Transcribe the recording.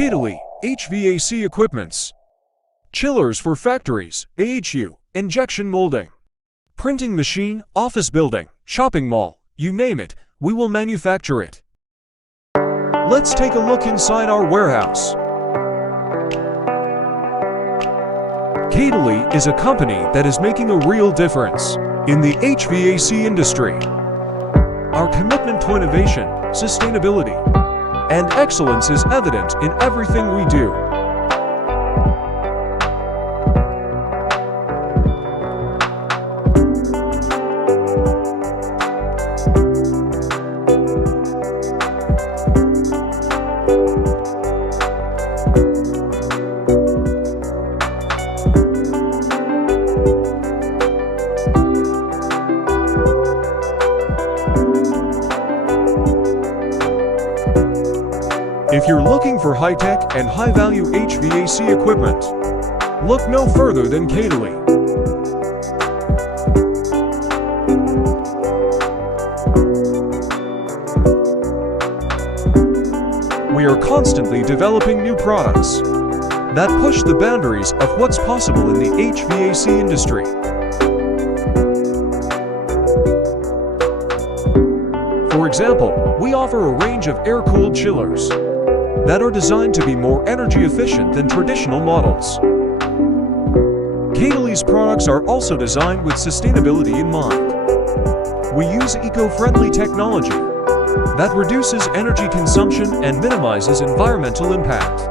Cately, HVAC equipments. Chillers for factories, AHU, injection molding. Printing machine, office building, shopping mall, you name it, we will manufacture it. Let's take a look inside our warehouse. Cately is a company that is making a real difference in the HVAC industry. Our commitment to innovation, sustainability, and excellence is evident in everything we do. If you're looking for high-tech and high-value HVAC equipment, look no further than Cately. We are constantly developing new products that push the boundaries of what's possible in the HVAC industry. For example, we offer a range of air-cooled chillers that are designed to be more energy efficient than traditional models. Cately's products are also designed with sustainability in mind. We use eco-friendly technology that reduces energy consumption and minimizes environmental impact.